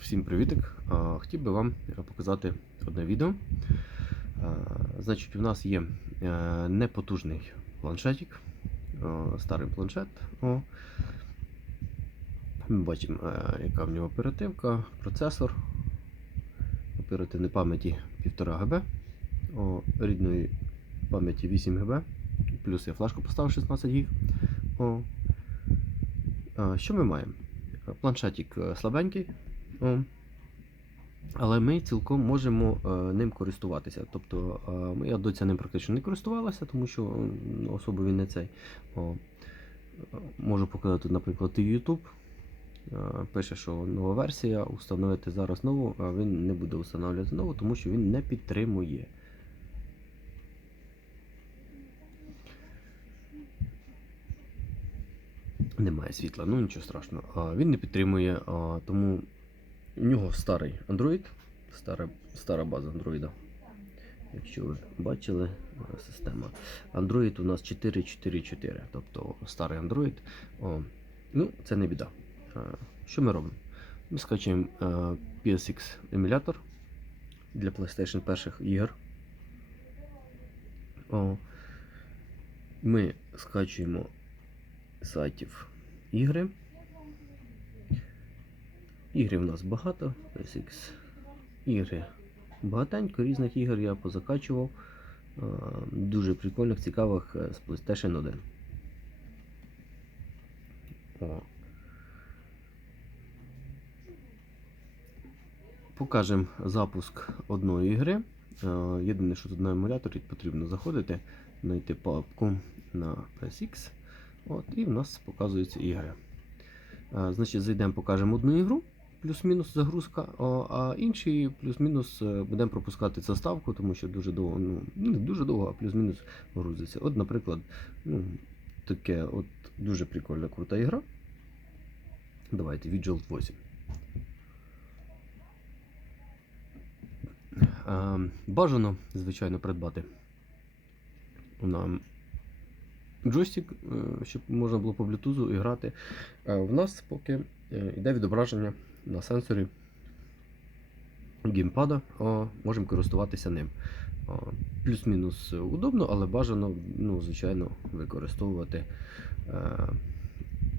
Всім привітик! Хотів би вам показати одне відео. Значить, у нас є е, непотужний планшетик, старий планшет. О. Ми бачимо, е, яка в нього оперативка, процесор, оперативної пам'яті 1,5 ГБ, о, рідної пам'яті 8 ГБ, плюс я флешку поставив 16 ГБ. О. Що ми маємо? Планшетик е, слабенький. Але ми цілком можемо е, ним користуватися. Тобто е, моя доця ним практично не користувалася, тому що особо він не цей. Можу показати, наприклад, YouTube. Е, Пише, що нова версія, установити зараз нову, а він не буде встановлювати нову, тому що він не підтримує. Немає світла, ну нічого страшного. Він не підтримує, тому у нього старий Android, стара, стара база Android. Якщо ви бачили, е, система. Android у нас 4.4.4, тобто старий Android. О, ну, це не біда. Е, Що ми робимо? Ми скачуємо е, PSX емулятор для PlayStation перших ігор. О, ми скачуємо сайтів ігри. Ігри в нас багато. PSX ігри багатенько, різних ігор я позакачував. Дуже прикольних, цікавих е, з PlayStation 1. О. Покажемо запуск одної ігри. Е, Єдине, що тут на емуляторі потрібно заходити, знайти папку на PSX. От, і в нас показуються ігри. Е, Значить, зайдемо, покажемо одну ігру, плюс-мінус загрузка, а інші плюс-мінус е, будемо пропускати заставку, тому що дуже довго, ну, не дуже довго, а плюс-мінус грузиться. От, наприклад, ну, таке от дуже прикольна крута ігра. Давайте, Vigil 8. Е, Бажано, звичайно, придбати нам джойстик, е, щоб можна було по Bluetooth і грати. В нас поки йде відображення на сенсорі геймпада, можемо користуватися ним. Плюс-мінус удобно, але бажано, ну, звичайно, використовувати е,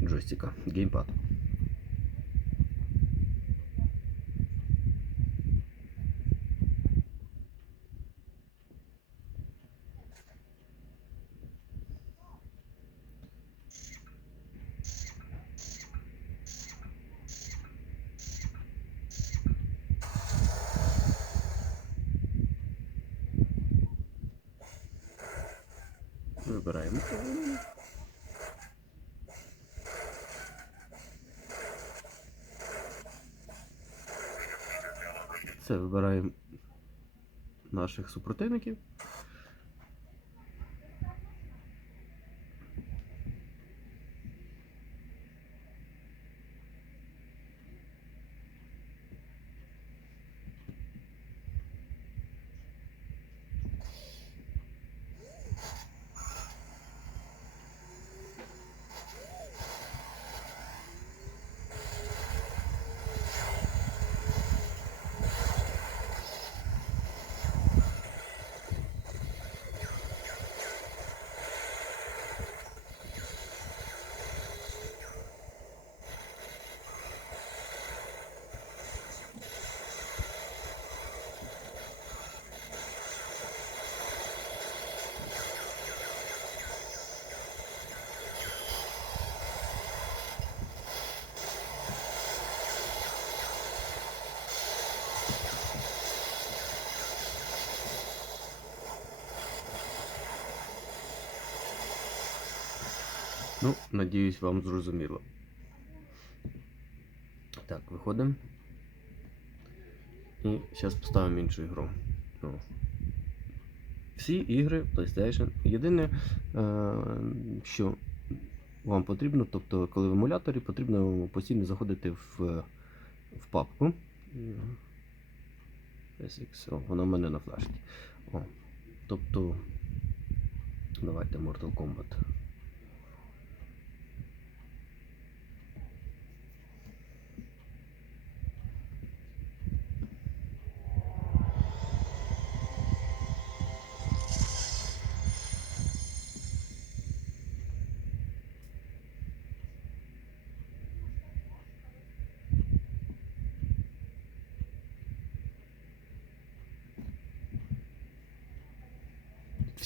джойстика, геймпад. Вибираємо. Це вибираємо наших супротивників. Ну, надіюсь, вам зрозуміло. Так, виходимо. І зараз поставимо іншу ігру. Ну. Всі ігри PlayStation. Єдине, е, що вам потрібно, тобто, коли в емуляторі, потрібно постійно заходити в, в папку. О, вона в мене на флешці. О, тобто, давайте Mortal Kombat.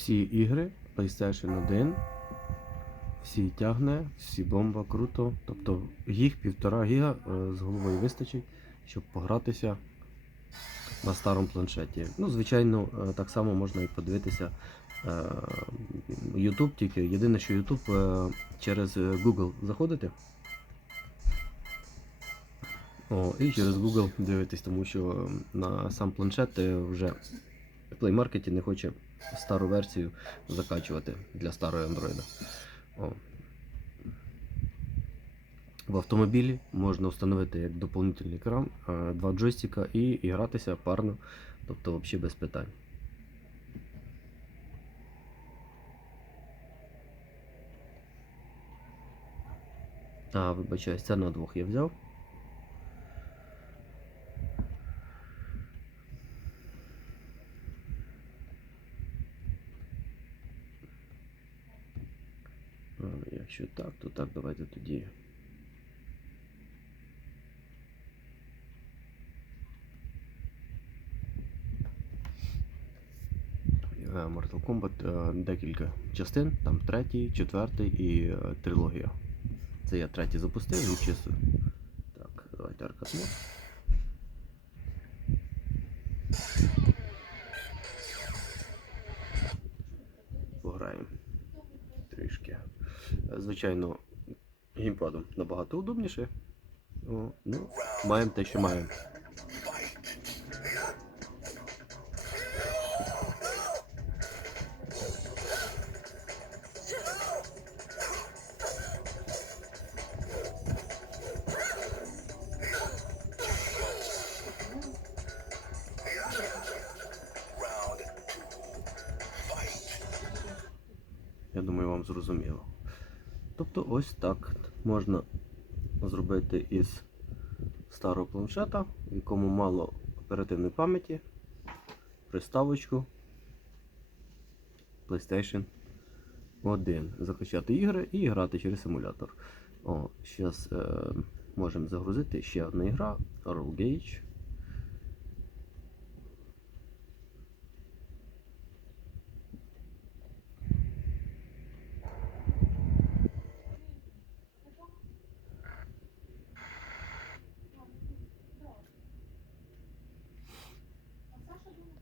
Всі ігри PlayStation 1. Всі тягне, всі бомба, круто. Тобто їх півтора гіга е, з головою вистачить, щоб погратися на старому планшеті. Ну, звичайно, е, так само можна і подивитися е, YouTube, тільки єдине, що YouTube через Google заходите. О, і через Google дивитесь, тому що е, на сам планшет вже Play Market не хоче стару версію закачувати для старого Android. В автомобілі можна встановити як доповнительний екран, два джойстика і гратися парно, тобто взагалі без питань. А, вибачаюсь, це на двох я взяв. А, Якщо так, то так, давайте тоді. Е, Mortal Kombat е, декілька частин, там третій, четвертий і е, трилогія. Це я третій запустив і чисто. Так, давайте мод. Звичайно, геймпадом набагато удобніше. О, ну, маємо те, що маємо. Я думаю, вам зрозуміло. Тобто ось так можна зробити із старого планшета, в якому мало оперативної пам'яті, приставочку PlayStation 1. Закачати ігри і грати через симулятор. О, зараз е, можемо загрузити ще одна ігра Roll Gauge.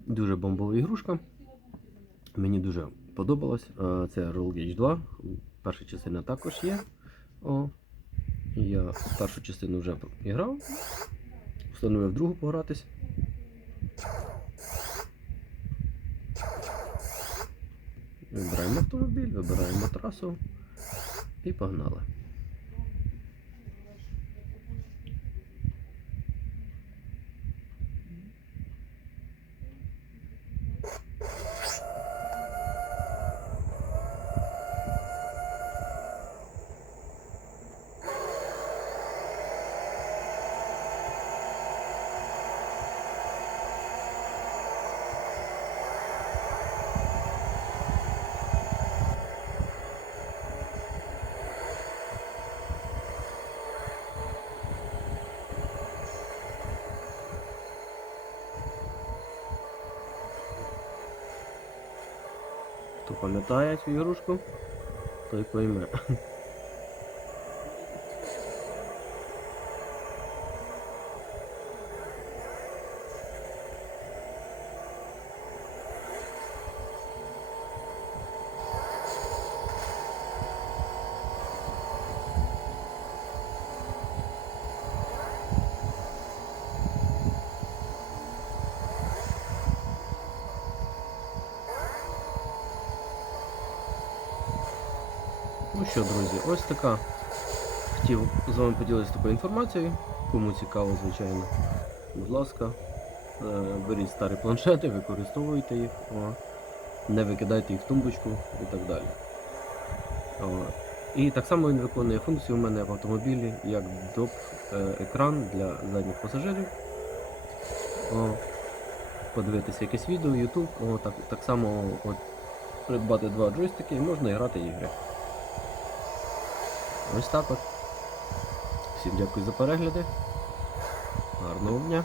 Дуже бомбова ігрушка. Мені дуже подобалось. Е, Це Roll Gauge 2. Перша частина також є. О, я першу частину вже грав. Встановив другу погратись. Вибираємо автомобіль, вибираємо трасу і погнали. Хто пам'ятає цю ігрушку, той пойме. Що, друзі, ось така. Хотів з вами поділитися такою інформацією. Кому цікаво, звичайно. Будь ласка, е, беріть старі планшети, використовуйте їх, не викидайте їх в тумбочку і так далі. І так само він виконує функцію у мене в автомобілі як доп е, екран для задніх пасажирів. Подивитися якесь відео, YouTube, так, так само от, придбати два джойстики і можна грати ігри. Ось так от. Всім дякую за перегляди. Гарного дня.